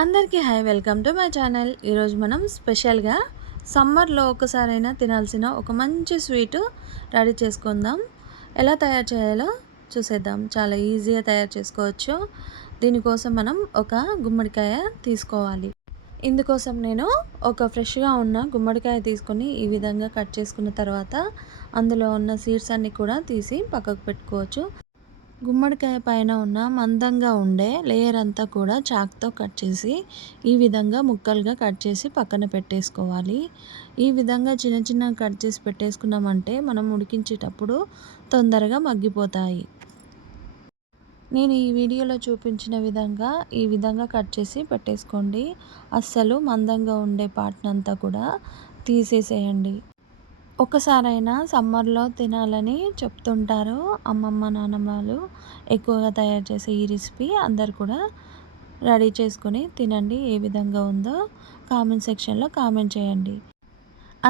అందరికీ hi, welcome to my channel. ఈరోజు మనం స్పెషల్గా సమ్మర్లో ఒకసారైనా తినాల్సిన ఒక మంచి స్వీటు రెడీ చేసుకుందాం. ఎలా తయారు చేయాలో చూసేద్దాం. చాలా ఈజీగా తయారు చేసుకోవచ్చు. దీనికోసం మనం ఒక గుమ్మడికాయ తీసుకోవాలి. ఇందుకోసం నేను ఒక ఫ్రెష్గా ఉన్న గుమ్మడికాయ తీసుకొని ఈ విధంగా కట్ చేసుకున్న తర్వాత అందులో ఉన్న సీడ్స్ అన్నీ కూడా తీసి పక్కకు పెట్టుకోవచ్చు. గుమ్మడికాయ పైన ఉన్న మందంగా ఉండే లేయర్ అంతా కూడా చాక్తో కట్ చేసి ఈ విధంగా ముక్కలుగా కట్ చేసి పక్కన పెట్టేసుకోవాలి. ఈ విధంగా చిన్న చిన్న కట్ చేసి పెట్టేసుకున్నామంటే మనం ఉడికించేటప్పుడు తొందరగా మగ్గిపోతాయి. నేను ఈ వీడియోలో చూపించిన ఈ విధంగా కట్ చేసి పెట్టేసుకోండి. అస్సలు మందంగా ఉండే పార్ట్నంతా కూడా తీసేసేయండి. ఒక్కసారైనా సమ్మర్లో తినాలని చెప్తుంటారు అమ్మమ్మ, నానమ్మలు. ఎక్కువగా తయారు చేసే ఈ రెసిపీ అందరు కూడా రెడీ చేసుకొని తినండి. ఏ విధంగా ఉందో కామెంట్ సెక్షన్లో కామెంట్ చేయండి.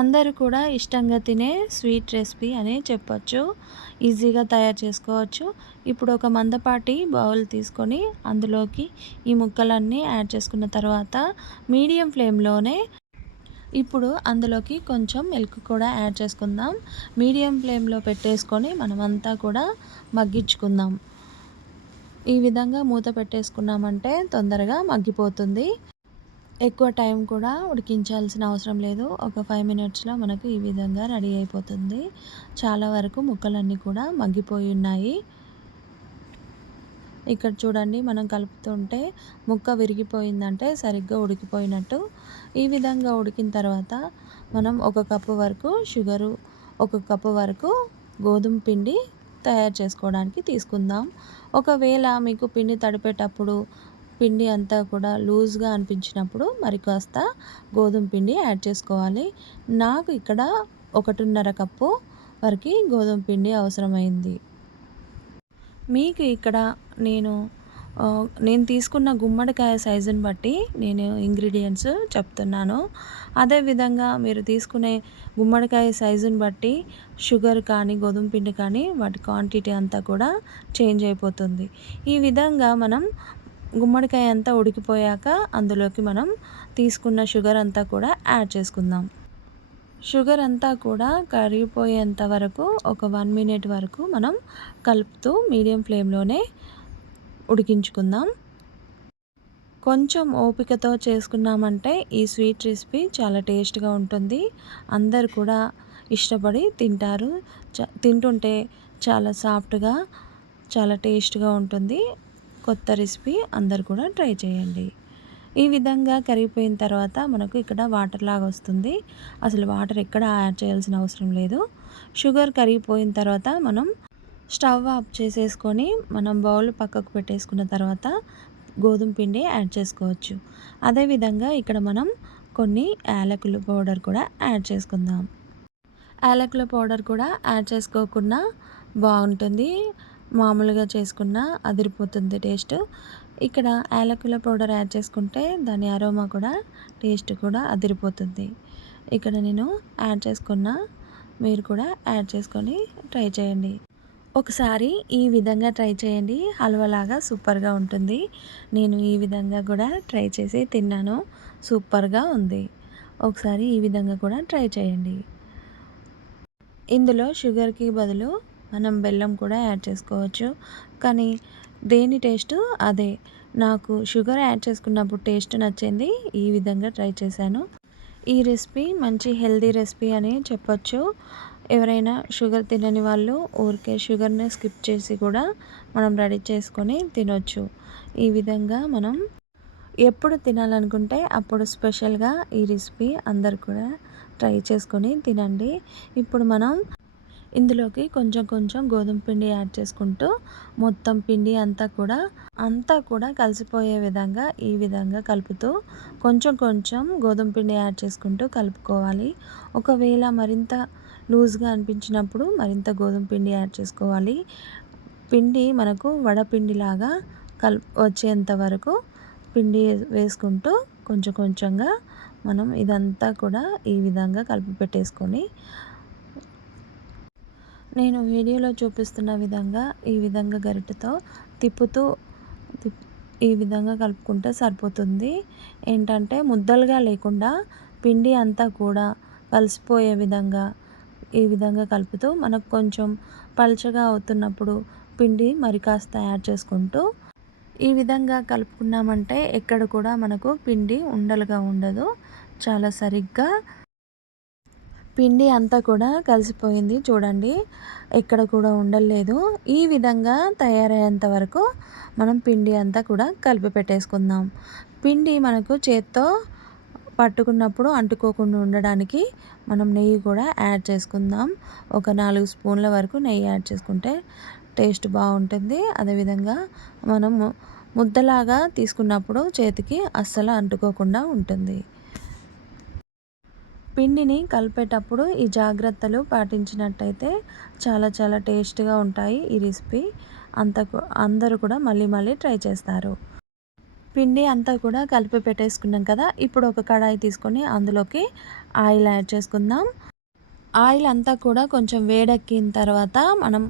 అందరూ కూడా ఇష్టంగా తినే స్వీట్ రెసిపీ అని చెప్పొచ్చు. ఈజీగా తయారు చేసుకోవచ్చు. ఇప్పుడు ఒక మందపాటి బౌల్ తీసుకొని అందులోకి ఈ ముక్కలన్నీ యాడ్ చేసుకున్న తర్వాత మీడియం ఫ్లేమ్లోనే ఇప్పుడు అందులోకి కొంచెం మిల్క్ కూడా యాడ్ చేసుకుందాం. మీడియం ఫ్లేమ్లో పెట్టేసుకొని మనమంతా కూడా మగ్గించుకుందాం. ఈ విధంగా మూత పెట్టేసుకున్నామంటే తొందరగా మగ్గిపోతుంది. ఎక్కువ టైం కూడా ఉడికించాల్సిన అవసరం లేదు. ఒక 5 మినిట్స్లో మనకు ఈ విధంగా రెడీ అయిపోతుంది. చాలా వరకు ముక్కలన్నీ కూడా మగ్గిపోయి ఉన్నాయి. ఇక్కడ చూడండి, మనం కలుపుతుంటే ముక్క విరిగిపోయిందంటే సరిగ్గా ఉడికిపోయినట్టు. ఈ విధంగా ఉడికిన తర్వాత మనం 1 కప్పు వరకు షుగరు, 1 కప్పు వరకు గోధుమ పిండి తయారు చేసుకోవడానికి తీసుకుందాం. ఒకవేళ మీకు పిండి తడిపేటప్పుడు పిండి అంతా కూడా లూజ్గా అనిపించినప్పుడు మరి కాస్త గోధుమ పిండి యాడ్ చేసుకోవాలి. నాకు ఇక్కడ 1.5 కప్పు వరకు గోధుమ పిండి అవసరమైంది. మీకు ఇక్కడ నేను నేను తీసుకున్న గుమ్మడికాయ సైజుని బట్టి నేను ఇంగ్రీడియంట్స్ చెప్తున్నాను. అదేవిధంగా మీరు తీసుకునే గుమ్మడికాయ సైజుని బట్టి షుగర్ కానీ గోధుమ పిండి కానీ వాటి క్వాంటిటీ అంతా కూడా చేంజ్ అయిపోతుంది. ఈ విధంగా మనం గుమ్మడికాయ అంతా ఉడికిపోయాక అందులోకి మనం తీసుకున్న షుగర్ అంతా కూడా యాడ్ చేసుకుందాం. షుగర్ అంతా కూడా కరిగిపోయేంత వరకు ఒక 1 మినిట్ వరకు మనం కలుపుతూ మీడియం ఫ్లేమ్లోనే ఉడికించుకుందాం. కొంచెం ఓపికతో చేసుకున్నామంటే ఈ స్వీట్ రెసిపీ చాలా టేస్ట్గా ఉంటుంది. అందరు కూడా ఇష్టపడి తింటారు. తింటుంటే చాలా సాఫ్ట్గా, చాలా టేస్ట్గా ఉంటుంది. కొత్త రెసిపీ అందరు కూడా ట్రై చేయండి. ఈ విధంగా కరిగిపోయిన తర్వాత మనకు ఇక్కడ వాటర్ లాగా వస్తుంది. అసలు వాటర్ ఎక్కడ యాడ్ చేయాల్సిన అవసరం లేదు. షుగర్ కరిగిపోయిన తర్వాత మనం స్టవ్ ఆఫ్ చేసేసుకొని మనం బౌల్ పక్కకు పెట్టేసుకున్న తర్వాత గోధుమ పిండి యాడ్ చేసుకోవచ్చు. అదేవిధంగా ఇక్కడ మనం కొన్ని యాలకుల పౌడర్ కూడా యాడ్ చేసుకుందాం. యాలకుల పౌడర్ కూడా యాడ్ చేసుకోకుండా బాగుంటుంది. మామూలుగా చేసుకున్న అదిరిపోతుంది టేస్ట్. ఇక్కడ యాలకుల పౌడర్ యాడ్ చేసుకుంటే దాని అరోమా కూడా టేస్ట్ కూడా అదిరిపోతుంది. ఇక్కడ నేను యాడ్ చేసుకున్న, మీరు కూడా యాడ్ చేసుకొని ట్రై చేయండి. ఒకసారి ఈ విధంగా ట్రై చేయండి. హల్వాలాగా సూపర్గా ఉంటుంది. నేను ఈ విధంగా కూడా ట్రై చేసి తిన్నాను. సూపర్గా ఉంది. ఒకసారి ఈ విధంగా కూడా ట్రై చేయండి. ఇందులో షుగర్కి బదులు మనం బెల్లం కూడా యాడ్ చేసుకోవచ్చు. కానీ దేని టేస్ట్ అదే. నాకు షుగర్ యాడ్ చేసుకున్నప్పుడు టేస్ట్ నచ్చింది. ఈ విధంగా ట్రై చేశాను. ఈ రెసిపీ మంచి హెల్దీ రెసిపీ అని చెప్పొచ్చు. ఎవరైనా షుగర్ తినని వాళ్ళు ఊరికే షుగర్ని స్కిప్ చేసి కూడా మనం రెడీ చేసుకొని తినొచ్చు. ఈ విధంగా మనం ఎప్పుడు తినాలనుకుంటే అప్పుడు స్పెషల్గా ఈ రెసిపీ అందరు కూడా ట్రై చేసుకొని తినండి. ఇప్పుడు మనం ఇందులోకి కొంచెం కొంచెం గోధుమ పిండి యాడ్ చేసుకుంటూ మొత్తం పిండి అంతా కూడా కలిసిపోయే విధంగా ఈ విధంగా కలుపుతూ కొంచెం కొంచెం గోధుమ పిండి యాడ్ చేసుకుంటూ కలుపుకోవాలి. ఒకవేళ మరింత లూజ్గా అనిపించినప్పుడు మరింత గోధుమ పిండి యాడ్ చేసుకోవాలి. పిండి మనకు వడపిండిలాగా వచ్చేంత వరకు పిండి వేసుకుంటూ కొంచెం కొంచెంగా మనం ఇదంతా కూడా ఈ విధంగా కలిపి పెట్టేసుకొని నేను వీడియోలో చూపిస్తున్న విధంగా ఈ విధంగా గరిటెతో తిప్పుతూ ఈ విధంగా కలుపుకుంటే సరిపోతుంది. ఏంటంటే ముద్దలుగా లేకుండా పిండి అంతా కూడా కలిసిపోయే విధంగా ఈ విధంగా కలుపుతూ మనకు కొంచెం పలుచగా అవుతున్నప్పుడు పిండి మరి కాస్త యాడ్ చేసుకుంటూ ఈ విధంగా కలుపుకున్నామంటే ఎక్కడ కూడా మనకు పిండి ఉండలుగా ఉండదు. చాలా సరిగ్గా పిండి అంతా కూడా కలిసిపోయింది చూడండి. ఎక్కడ కూడా ఉండలేదు. ఈ విధంగా తయారయ్యేంత వరకు మనం పిండి అంతా కూడా కలిపి పెట్టేసుకుందాం. పిండి మనకు చేత్తో పట్టుకున్నప్పుడు అంటుకోకుండా ఉండడానికి మనం నెయ్యి కూడా యాడ్ చేసుకుందాం. ఒక 4 స్పూన్ల వరకు నెయ్యి యాడ్ చేసుకుంటే టేస్ట్ బాగుంటుంది. అదేవిధంగా మనము ముద్దలాగా తీసుకున్నప్పుడు చేతికి అస్సలు అంటుకోకుండా ఉంటుంది. పిండిని కలిపేటప్పుడు ఈ జాగ్రత్తలు పాటించినట్టయితే చాలా చాలా టేస్ట్‌గా ఉంటాయి ఈ రెసిపీ. అందరూ కూడా మళ్ళీ మళ్ళీ ట్రై చేస్తారు. పిండి అంతా కూడా కలిపి పెట్టేసుకున్నాం కదా! ఇప్పుడు ఒక కడాయి తీసుకొని అందులోకి ఆయిల్ యాడ్ చేసుకుందాం. ఆయిల్ అంతా కూడా కొంచెం వేడెక్కిన తర్వాత మనం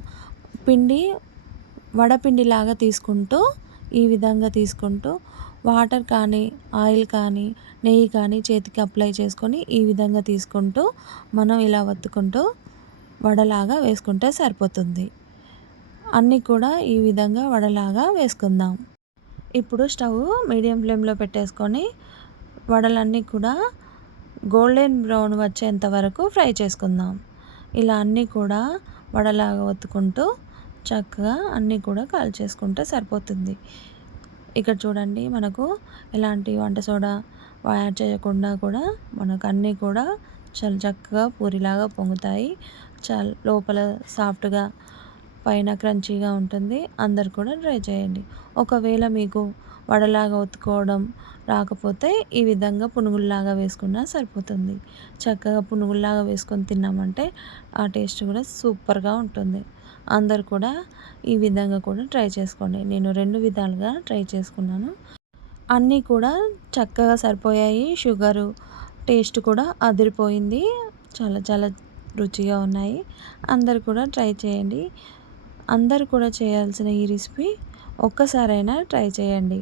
పిండి వడపిండిలాగా తీసుకుంటూ ఈ విధంగా తీసుకుంటూ వాటర్ కానీ, ఆయిల్ కానీ, నెయ్యి కానీ చేతికి అప్లై చేసుకొని ఈ విధంగా తీసుకుంటూ మనం ఇలా ఒత్తుకుంటూ వడలాగా వేసుకుంటే సరిపోతుంది. అన్నీ కూడా ఈ విధంగా వడలాగా వేసుకుందాం. ఇప్పుడు స్టవ్ మీడియం ఫ్లేమ్‌లో పెట్టేసుకొని వడలన్నీ కూడా గోల్డెన్ బ్రౌన్ వచ్చేంత వరకు ఫ్రై చేసుకుందాం. ఇలా అన్నీ కూడా వడలాగా ఒత్తుకుంటూ చక్కగా అన్నీ కూడా కాల్చేసుకుంటే సరిపోతుంది. ఇక్కడ చూడండి మనకు ఎలాంటి వంట సోడా యాడ్ చేయకుండా కూడా మనకు అన్నీ కూడా చాలా చక్కగా పూరిలాగా పొంగుతాయి. లోపల సాఫ్ట్‌గా పైన క్రంచీగా ఉంటుంది. అందరూ కూడా ట్రై చేయండి. ఒకవేళ మీకు వడలాగా ఒత్తుకోవడం రాకపోతే ఈ విధంగా పునుగుల్లాగా వేసుకున్నా సరిపోతుంది. చక్కగా పునుగుల్లాగా వేసుకొని తిన్నామంటే ఆ టేస్ట్ కూడా సూపర్‌గా ఉంటుంది. అందరూ కూడా ఈ విధంగా కూడా ట్రై చేసుకోండి. నేను 2 విధాలుగా ట్రై చేసుకున్నాను. అన్నీ కూడా చక్కగా సరిపోయాయి. షుగరు టేస్ట్ కూడా అదిరిపోయింది. చాలా చాలా రుచిగా ఉన్నాయి. అందరూ కూడా ట్రై చేయండి. అందరూ కూడా చేయాల్సిన ఈ రెసిపీ ఒక్కసారైనా ట్రై చేయండి.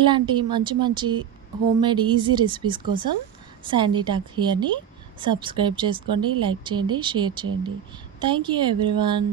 ఇలాంటి మంచి మంచి హోమ్మేడ్ ఈజీ రెసిపీస్ కోసం శాండీ టాక్ హియర్‌ని సబ్స్క్రైబ్ చేసుకోండి, లైక్ చేయండి, షేర్ చేయండి. Thank you everyone.